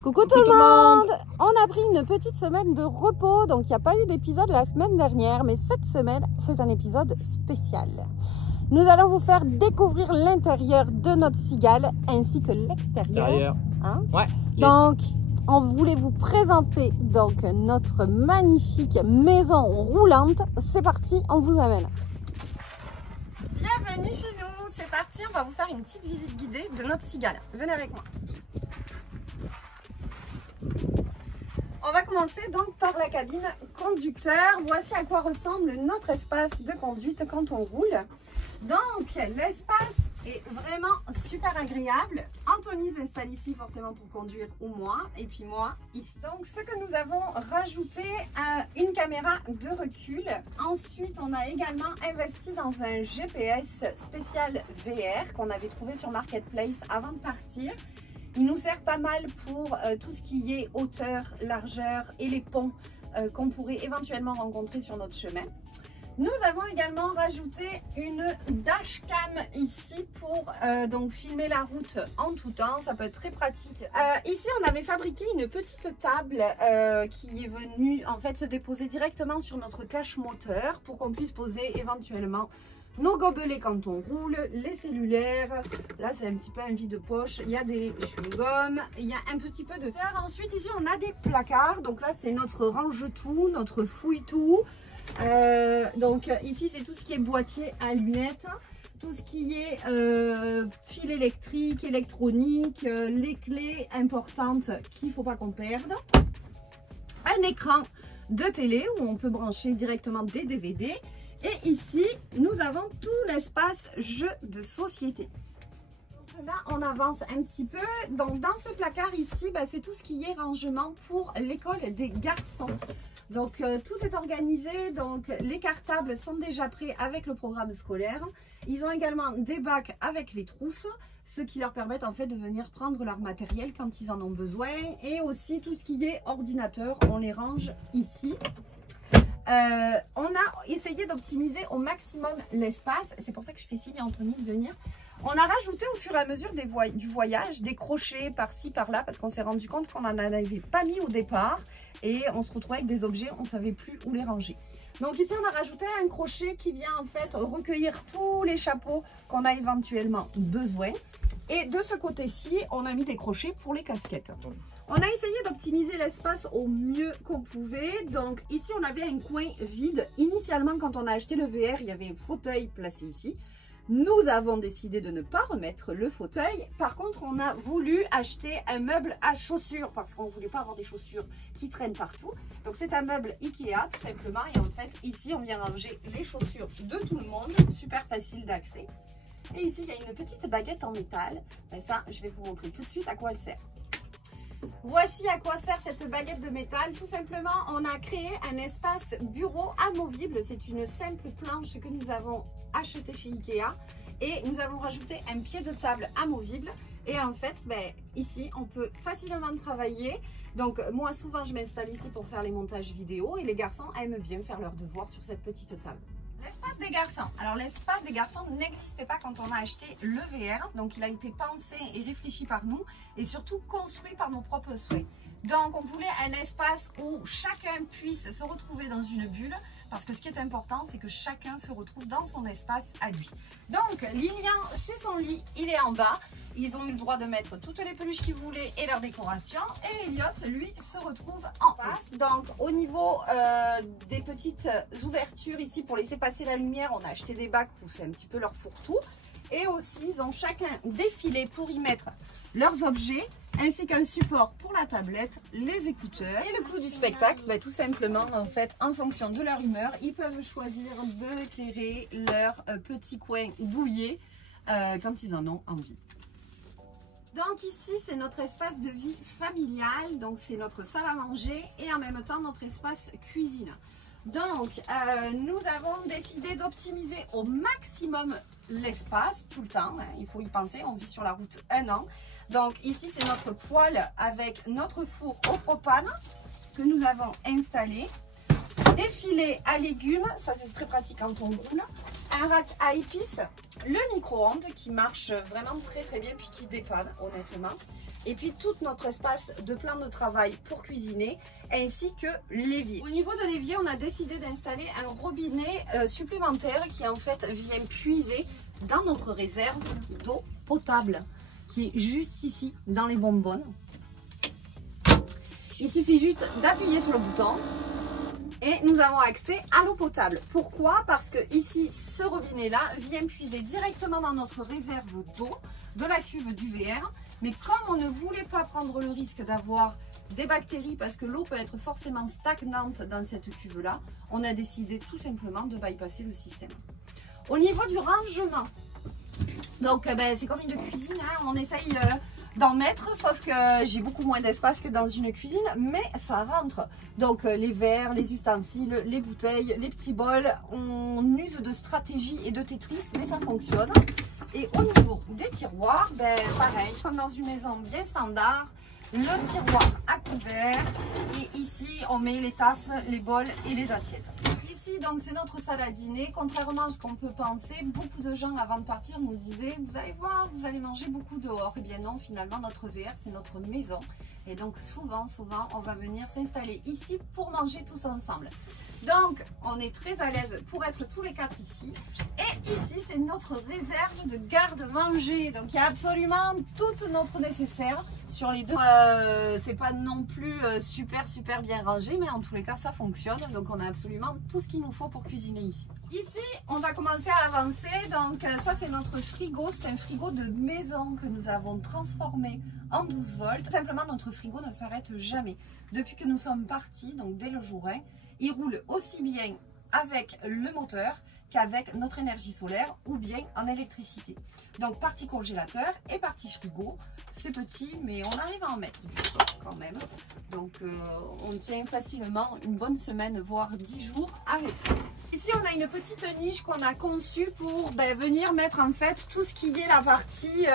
Coucou tout le monde! On a pris une petite semaine de repos, donc il n'y a pas eu d'épisode la semaine dernière, mais cette semaine, c'est un épisode spécial. Nous allons vous faire découvrir l'intérieur de notre cigale, ainsi que l'extérieur. Hein? Ouais. Donc, on voulait vous présenter donc notre magnifique maison roulante. C'est parti, on vous amène. Bienvenue chez nous, c'est parti, on va vous faire une petite visite guidée de notre cigale. Venez avec moi. On va commencer donc par la cabine conducteur. Voici à quoi ressemble notre espace de conduite quand on roule. Donc l'espace est vraiment super agréable. Anthony s'installe ici forcément pour conduire, ou moi, et puis moi ici. Donc ce que nous avons rajouté, une caméra de recul. Ensuite on a également investi dans un GPS spécial VR qu'on avait trouvé sur Marketplace avant de partir. Il nous sert pas mal pour tout ce qui est hauteur, largeur et les ponts qu'on pourrait éventuellement rencontrer sur notre chemin. Nous avons également rajouté une dashcam ici pour donc filmer la route en tout temps. Ça peut être très pratique. Ici, on avait fabriqué une petite table qui est venue en fait se déposer directement sur notre cache moteur pour qu'on puisse poser éventuellement nos gobelets quand on roule, les cellulaires. Là, c'est un petit peu un vide-poche. Il y a des chewing-gums, il y a un petit peu de terre. Ensuite, ici, on a des placards. Donc là, c'est notre range-tout, notre fouille-tout. Donc ici, c'est tout ce qui est boîtier à lunettes, tout ce qui est fil électrique, électronique, les clés importantes qu'il ne faut pas qu'on perde. Un écran de télé où on peut brancher directement des DVD. Et ici, nous avons tout l'espace jeux de société. Donc là, on avance un petit peu. Donc, dans ce placard ici, c'est tout ce qui est rangement pour l'école des garçons. Donc, tout est organisé. Donc, les cartables sont déjà prêts avec le programme scolaire. Ils ont également des bacs avec les trousses, ce qui leur permet en fait de venir prendre leur matériel quand ils en ont besoin. Et aussi, tout ce qui est ordinateur, on les range ici. On a essayé d'optimiser au maximum l'espace. C'est pour ça que je fais signe à Anthony de venir. On a rajouté au fur et à mesure du voyage des crochets par-ci par-là parce qu'on s'est rendu compte qu'on n'en avait pas mis au départ et on se retrouvait avec des objets, on ne savait plus où les ranger. Donc ici on a rajouté un crochet qui vient en fait recueillir tous les chapeaux qu'on a éventuellement besoin. Et de ce côté-ci, on a mis des crochets pour les casquettes. On a essayé d'optimiser l'espace au mieux qu'on pouvait. Donc ici, on avait un coin vide. Initialement, quand on a acheté le VR, il y avait un fauteuil placé ici. Nous avons décidé de ne pas remettre le fauteuil. Par contre, on a voulu acheter un meuble à chaussures parce qu'on ne voulait pas avoir des chaussures qui traînent partout. Donc c'est un meuble Ikea tout simplement. Et en fait, ici, on vient ranger les chaussures de tout le monde. Super facile d'accès. Et ici, il y a une petite baguette en métal. Et ça, je vais vous montrer tout de suite à quoi elle sert. Voici à quoi sert cette baguette de métal. Tout simplement, on a créé un espace bureau amovible. C'est une simple planche que nous avons achetée chez Ikea. Et nous avons rajouté un pied de table amovible. Et en fait, ici, on peut facilement travailler. Donc, moi, souvent, je m'installe ici pour faire les montages vidéo. Et les garçons aiment bien faire leurs devoirs sur cette petite table. L'espace des garçons. Alors l'espace des garçons n'existait pas quand on a acheté le VR. Donc il a été pensé et réfléchi par nous et surtout construit par nos propres souhaits. Donc on voulait un espace où chacun puisse se retrouver dans une bulle. Parce que ce qui est important, c'est que chacun se retrouve dans son espace à lui. Donc Lilian, c'est son lit, il est en bas. Ils ont eu le droit de mettre toutes les peluches qu'ils voulaient et leurs décorations. Et Elliot, lui, se retrouve en face. Donc, au niveau des petites ouvertures ici pour laisser passer la lumière, on a acheté des bacs où c'est un petit peu leur fourre-tout. Et aussi, ils ont chacun des filets pour y mettre leurs objets, ainsi qu'un support pour la tablette, les écouteurs. Et le clou du spectacle, tout simplement, en fait, en fonction de leur humeur, ils peuvent choisir d'éclairer leur petit coin douillet quand ils en ont envie. Donc ici, c'est notre espace de vie familial, donc c'est notre salle à manger et en même temps notre espace cuisine. Donc, nous avons décidé d'optimiser au maximum l'espace tout le temps, il faut y penser, on vit sur la route 1 an. Donc ici, c'est notre poêle avec notre four au propane que nous avons installé. Des filets à légumes, ça c'est très pratique quand on roule. Un rack à épices, le micro-ondes qui marche vraiment très bien puis qui dépanne honnêtement. et puis tout notre espace de plan de travail pour cuisiner, ainsi que l'évier. Au niveau de l'évier, on a décidé d'installer un robinet supplémentaire qui en fait vient puiser dans notre réserve d'eau potable, qui est juste ici dans les bonbonnes. Il suffit juste d'appuyer sur le bouton et nous avons accès à l'eau potable. Pourquoi? Parce que ici, ce robinet-là vient puiser directement dans notre réserve d'eau de la cuve du VR. Mais comme on ne voulait pas prendre le risque d'avoir des bactéries, parce que l'eau peut être forcément stagnante dans cette cuve-là, on a décidé tout simplement de bypasser le système. Au niveau du rangement, donc c'est comme une cuisine, hein, on essaye d'en mettre, sauf que j'ai beaucoup moins d'espace que dans une cuisine, mais ça rentre. Donc les verres, les ustensiles, les bouteilles, les petits bols, on use de stratégie et de Tetris, mais ça fonctionne. Et au niveau des tiroirs, pareil, comme dans une maison bien standard, le tiroir à couvert, et ici on met les tasses, les bols et les assiettes. Ici donc c'est notre salle à dîner. Contrairement à ce qu'on peut penser, beaucoup de gens avant de partir nous disaient vous allez voir, vous allez manger beaucoup dehors. Et bien non, finalement notre VR c'est notre maison, et donc souvent on va venir s'installer ici pour manger tous ensemble. Donc on est très à l'aise pour être tous les quatre ici. Et ici c'est notre réserve de garde-manger, donc il y a absolument tout notre nécessaire sur les deux. C'est pas non plus super bien rangé, mais en tous les cas ça fonctionne, donc on a absolument tout ce qu'il nous faut pour cuisiner ici. Ici on va commencer à avancer. Donc ça c'est notre frigo, c'est un frigo de maison que nous avons transformé en 12 volts. Tout simplement notre frigo ne s'arrête jamais depuis que nous sommes partis, donc dès le jour 1. Il roule aussi bien avec le moteur qu'avec notre énergie solaire ou bien en électricité. Donc partie congélateur et partie frigo, c'est petit mais on arrive à en mettre du stock quand même. Donc on tient facilement une bonne semaine voire 10 jours avec ça. Ici on a une petite niche qu'on a conçue pour venir mettre en fait tout ce qui est la partie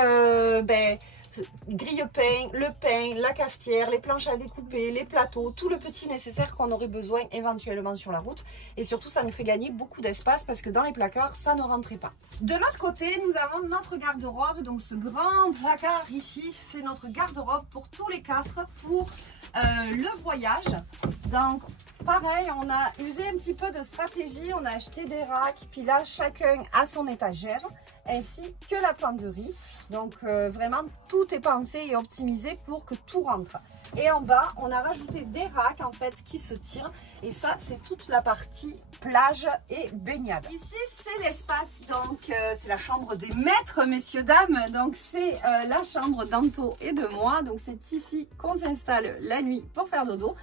grille-pain, le pain, la cafetière, les planches à découper, les plateaux, tout le petit nécessaire qu'on aurait besoin éventuellement sur la route. Et surtout, ça nous fait gagner beaucoup d'espace parce que dans les placards, ça ne rentrait pas. De l'autre côté, nous avons notre garde-robe. Donc ce grand placard ici, c'est notre garde-robe pour tous les quatre pour le voyage. Donc pareil, on a usé un petit peu de stratégie, on a acheté des racks, puis là chacun a son étagère, ainsi que la penderie. Donc vraiment tout est pensé et optimisé pour que tout rentre. Et en bas, on a rajouté des racks en fait qui se tirent, et ça c'est toute la partie plage et baignade. Ici c'est l'espace, donc c'est la chambre des maîtres, messieurs dames. Donc c'est la chambre d'Anto et de moi. Donc c'est ici qu'on s'installe la nuit pour faire dodo.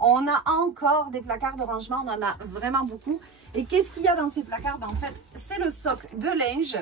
On a encore des placards de rangement, on en a vraiment beaucoup. Et qu'est-ce qu'il y a dans ces placards? En fait, c'est le stock de linge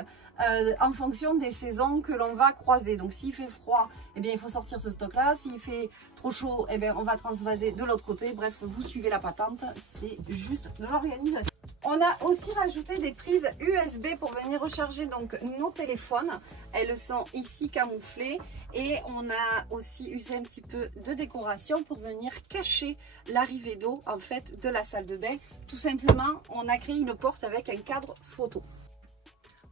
en fonction des saisons que l'on va croiser. Donc s'il fait froid, eh bien, il faut sortir ce stock-là. S'il fait trop chaud, eh bien, on va transvaser de l'autre côté. Bref, vous suivez la patente, c'est juste de l'organisation. On a aussi rajouté des prises USB pour venir recharger donc nos téléphones. Elles sont ici camouflées, et on a aussi usé un petit peu de décoration pour venir cacher l'arrivée d'eau en fait de la salle de bain. Tout simplement, on a créé une porte avec un cadre photo.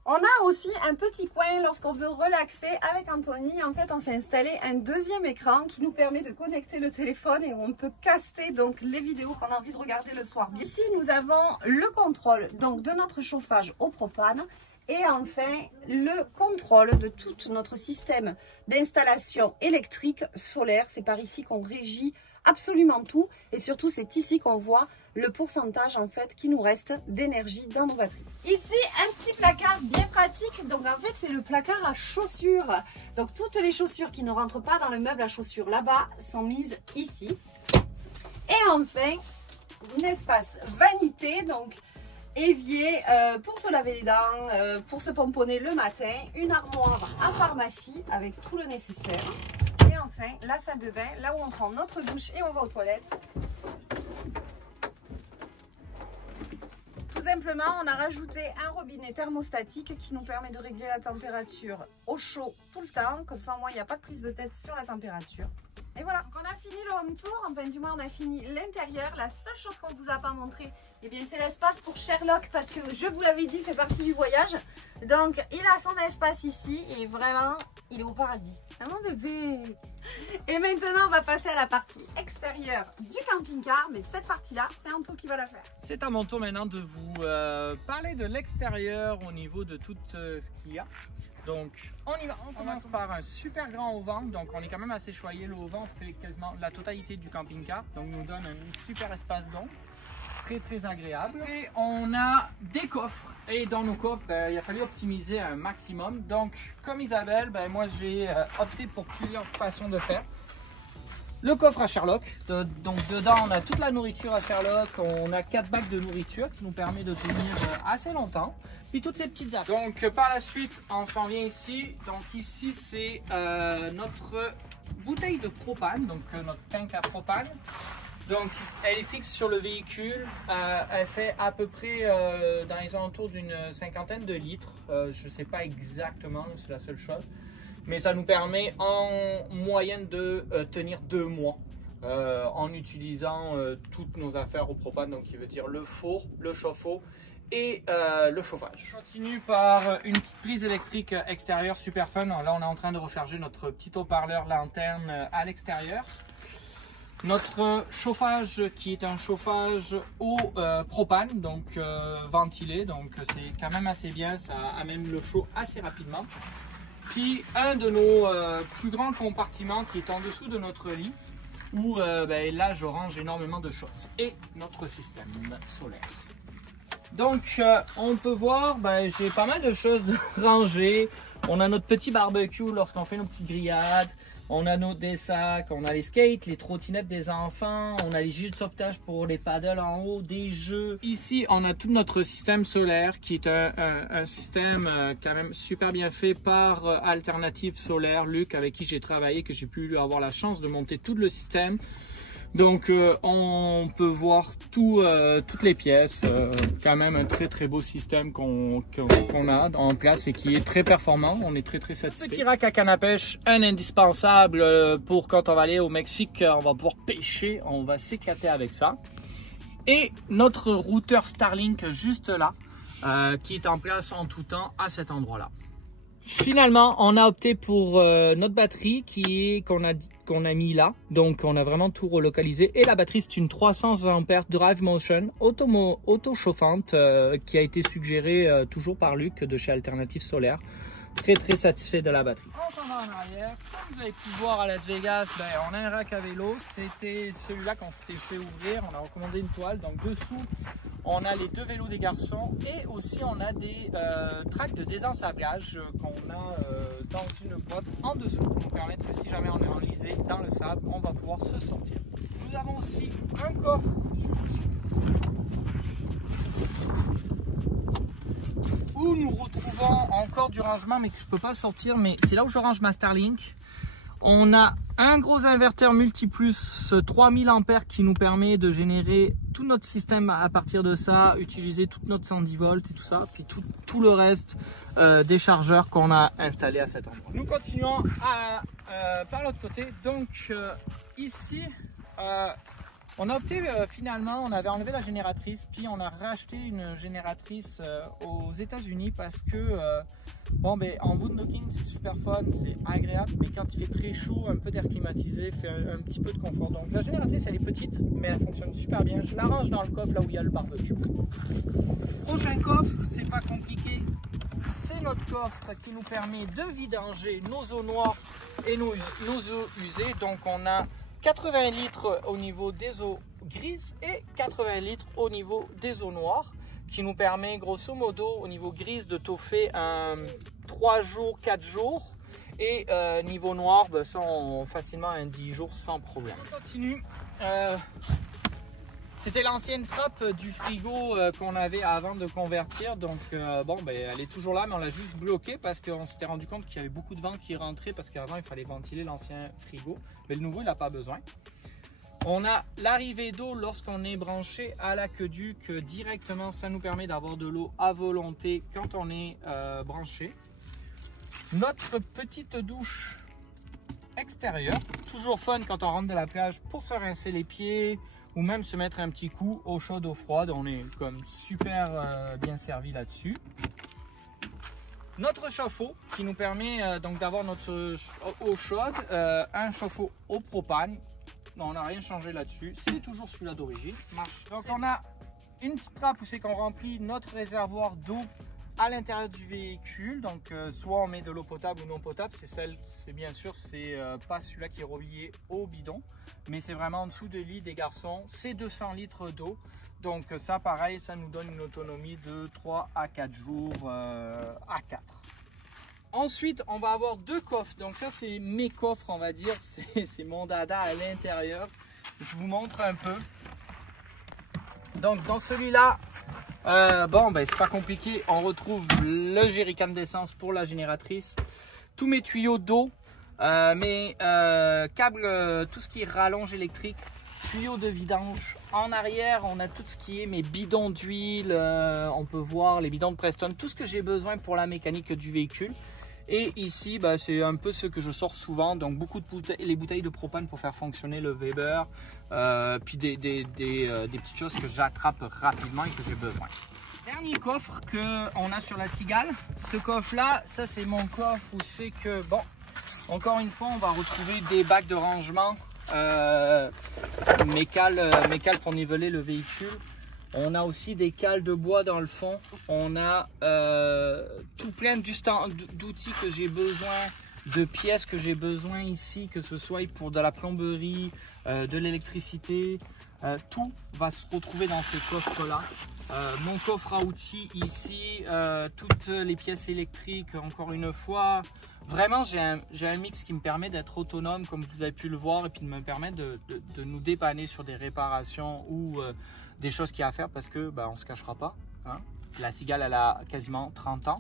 On a aussi un petit coin lorsqu'on veut relaxer avec Anthony. En fait, on s'est installé un deuxième écran qui nous permet de connecter le téléphone et où on peut caster donc les vidéos qu'on a envie de regarder le soir. Ici, nous avons le contrôle donc de notre chauffage au propane, et enfin le contrôle de tout notre système d'installation électrique solaire. C'est par ici qu'on régit absolument tout, et surtout c'est ici qu'on voit le pourcentage en fait qui nous reste d'énergie dans nos batteries. Ici un petit placard bien pratique, donc en fait c'est le placard à chaussures. Donc toutes les chaussures qui ne rentrent pas dans le meuble à chaussures là-bas sont mises ici. Et enfin un espace vanité, donc évier pour se laver les dents, pour se pomponner le matin, une armoire à pharmacie avec tout le nécessaire. Et enfin la salle de bain, là où on prend notre douche et on va aux toilettes. Tout simplement, on a rajouté un robinet thermostatique qui nous permet de régler la température au chaud tout le temps. Comme ça, au moins, il n'y a pas de prise de tête sur la température. Et voilà, donc on a fini le home tour, enfin du moins on a fini l'intérieur. La seule chose qu'on ne vous a pas montré, eh bien c'est l'espace pour Sherlock parce que je vous l'avais dit, il fait partie du voyage. Donc il a son espace ici et vraiment il est au paradis. Ah mon bébé. Et maintenant on va passer à la partie extérieure du camping-car, mais cette partie-là, c'est Anto qui va la faire. C'est à mon tour maintenant de vous parler de l'extérieur au niveau de tout ce qu'il y a. Donc on y va, on commence par un super grand auvent, donc on est quand même assez choyé, le auvent fait quasiment la totalité du camping-car, donc nous donne un super espace d'ombre, très agréable. Et on a des coffres, et dans nos coffres, il a fallu optimiser un maximum, donc comme Isabelle, moi j'ai opté pour plusieurs façons de faire. Le coffre à Sherlock, donc dedans on a toute la nourriture à Sherlock, on a 4 bacs de nourriture qui nous permet de tenir assez longtemps. Puis toutes ces petites affaires. Donc par la suite on s'en vient ici, donc ici c'est notre bouteille de propane, donc notre tank à propane. Donc elle est fixe sur le véhicule, elle fait à peu près dans les alentours d'une 50aine de litres, je ne sais pas exactement, c'est la seule chose. Mais ça nous permet en moyenne de tenir 2 mois en utilisant toutes nos affaires au propane, donc qui veut dire le four, le chauffe-eau et le chauffage. On continue par une petite prise électrique extérieure super fun. Là on est en train de recharger notre petit haut-parleur lanterne à l'extérieur. Notre chauffage qui est un chauffage au propane, donc ventilé, donc c'est quand même assez bien, ça amène le chaud assez rapidement. Puis un de nos plus grands compartiments qui est en dessous de notre lit, où là je range énormément de choses, et notre système solaire. Donc on peut voir, j'ai pas mal de choses rangées. On a notre petit barbecue lorsqu'on fait nos petites grillades. On a des sacs, on a les skates, les trottinettes des enfants, on a les gilets de sauvetage pour les paddles en haut, des jeux. Ici, on a tout notre système solaire qui est un système quand même super bien fait par Alternative Solaire, Luc, avec qui j'ai travaillé, que j'ai pu avoir la chance de monter tout le système. Donc on peut voir toutes les pièces, quand même un très beau système qu'on a en place et qui est très performant, on est très satisfait. Petit rack à canne à pêche, un indispensable pour quand on va aller au Mexique, on va pouvoir pêcher, on va s'éclater avec ça. Et notre routeur Starlink juste là, qui est en place en tout temps à cet endroit là. Finalement, on a opté pour notre batterie qu'on a mis là. Donc, on a vraiment tout relocalisé. Et la batterie, c'est une 300 ampères Drive Motion auto-chauffante qui a été suggérée toujours par Luc de chez Alternative Solaire. Très satisfait de la batterie. On s'en va en arrière. Comme vous avez pu voir à Las Vegas, on a un rack à vélo. C'était celui-là qu'on s'était fait ouvrir. On a recommandé une toile. Donc dessous, on a les 2 vélos des garçons et aussi on a des tracks de désensablage qu'on a dans une boîte en dessous pour nous permettre que si jamais on est enlisé dans le sable, on va pouvoir se sortir. Nous avons aussi un coffre ici où nous retrouvons encore du rangement mais que je peux pas sortir, mais c'est là où je range ma Starlink. On a un gros inverteur multiplus 3000 ampères qui nous permet de générer tout notre système à partir de ça, utiliser toute notre 110 volts et tout ça, puis tout le reste des chargeurs qu'on a installés à cet endroit. Nous continuons par l'autre côté. Donc ici, on a opté finalement, on avait enlevé la génératrice, puis on a racheté une génératrice aux États-Unis parce que en boondocking c'est super fun, c'est agréable, mais quand il fait très chaud, un peu d'air climatisé fait un petit peu de confort. Donc la génératrice elle est petite, mais elle fonctionne super bien. Je la range dans le coffre là où il y a le barbecue. Prochain coffre, c'est pas compliqué, c'est notre coffre qui nous permet de vidanger nos eaux noires et nos eaux usées. Donc on a 80 litres au niveau des eaux grises et 80 litres au niveau des eaux noires, qui nous permet grosso modo au niveau grise de toffer 3 jours, 4 jours, et niveau noir, ça facilement un 10 jours sans problème. On continue. C'était l'ancienne trappe du frigo qu'on avait avant de convertir, donc elle est toujours là, mais on l'a juste bloquée parce qu'on s'était rendu compte qu'il y avait beaucoup de vent qui rentrait, parce qu'avant il fallait ventiler l'ancien frigo, mais le nouveau il n'a pas besoin. On a l'arrivée d'eau lorsqu'on est branché à l'aqueduc directement, ça nous permet d'avoir de l'eau à volonté quand on est branché. Notre petite douche extérieur. Toujours fun quand on rentre de la plage pour se rincer les pieds ou même se mettre un petit coup eau chaude, eau froide. On est comme super bien servi là-dessus. Notre chauffe-eau qui nous permet donc d'avoir notre eau chaude, un chauffe-eau au propane. Non, on n'a rien changé là-dessus, c'est toujours celui-là d'origine. Donc on a une petite trappe où c'est qu'on remplit notre réservoir d'eau à l'intérieur du véhicule. Donc soit on met de l'eau potable ou non potable, c'est bien sûr c'est pas celui-là qui est relié au bidon, mais c'est vraiment en dessous de lit des garçons. C'est 200 litres d'eau. Donc ça pareil, ça nous donne une autonomie de 3 à 4 jours à 4. Ensuite, on va avoir 2 coffres. Donc ça, c'est mes coffres, on va dire. C'est mon dada à l'intérieur. Je vous montre un peu. Donc dans celui-là, c'est pas compliqué. On retrouve le jerrycan d'essence pour la génératrice. Tous mes tuyaux d'eau, mes câbles, tout ce qui est rallonge électrique. Tuyaux de vidange. En arrière, on a tout ce qui est mes bidons d'huile. On peut voir les bidons de Preston. Tout ce que j'ai besoin pour la mécanique du véhicule. Et ici, c'est un peu ce que je sors souvent. Donc, beaucoup de les bouteilles de propane pour faire fonctionner le Weber. Puis des petites choses que j'attrape rapidement et que j'ai besoin. Dernier coffre qu'on a sur la Cigale. Ce coffre-là, ça c'est mon coffre où c'est que, bon, encore une fois, on va retrouver des bacs de rangement. Mes cales pour niveler le véhicule. On a aussi des cales de bois dans le fond. On a tout plein d'outils que j'ai besoin, de pièces que j'ai besoin ici, que ce soit pour de la plomberie, de l'électricité. Tout va se retrouver dans ces coffres-là. Mon coffre à outils ici, toutes les pièces électriques, encore une fois. Vraiment, j'ai un mix qui me permet d'être autonome, comme vous avez pu le voir, et puis de me permettre de nous dépanner sur des réparations ou des choses qu'il y a à faire, parce que on ne se cachera pas. Hein. La Cigale, elle a quasiment 30 ans,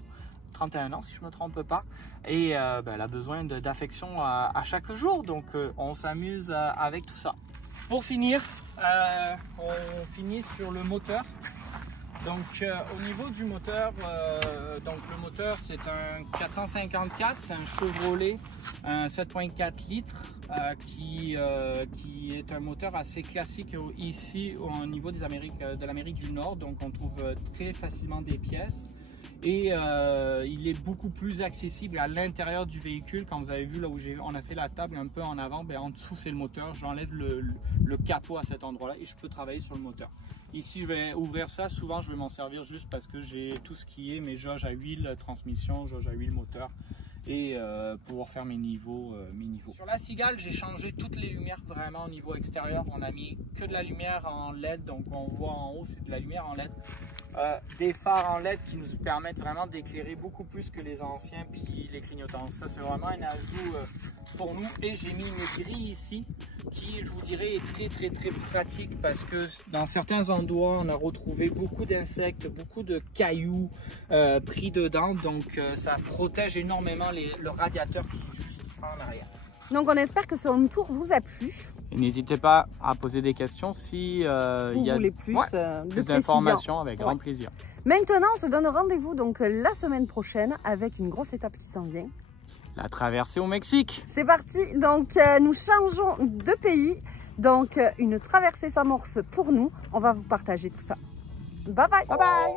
31 ans si je ne me trompe pas, et elle a besoin d'affection à chaque jour, donc on s'amuse avec tout ça. Pour finir, on finit sur le moteur. Donc au niveau du moteur, le moteur c'est un 454, c'est un Chevrolet, un 7.4 litres qui est un moteur assez classique ici au niveau de l'Amérique du Nord. Donc on trouve très facilement des pièces et il est beaucoup plus accessible à l'intérieur du véhicule. Quand vous avez vu là où on a fait la table un peu en avant, en dessous c'est le moteur. J'enlève le capot à cet endroit là et je peux travailler sur le moteur. Ici, je vais ouvrir ça. Souvent, je vais m'en servir juste parce que j'ai tout ce qui est mes jauges à huile, transmission, jauge à huile, moteur et pouvoir faire mes niveaux. Sur la Cigale, j'ai changé toutes les lumières vraiment au niveau extérieur. On a mis que de la lumière en LED. Donc, on voit en haut, c'est de la lumière en LED. Des phares en LED qui nous permettent vraiment d'éclairer beaucoup plus que les anciens puis les clignotants. Ça, c'est vraiment un ajout pour nous. Et j'ai mis une grille ici qui, je vous dirais, est très pratique parce que dans certains endroits, on a retrouvé beaucoup d'insectes, beaucoup de cailloux pris dedans. Donc, ça protège énormément le radiateur qui est juste en arrière. Donc, on espère que ce home tour vous a plu. N'hésitez pas à poser des questions si vous voulez plus d'informations, avec grand plaisir. Maintenant, on se donne rendez-vous donc la semaine prochaine avec une grosse étape qui s'en vient. La traversée au Mexique. C'est parti. Donc, nous changeons de pays. Donc, une traversée s'amorce pour nous. On va vous partager tout ça. Bye bye. Bye bye.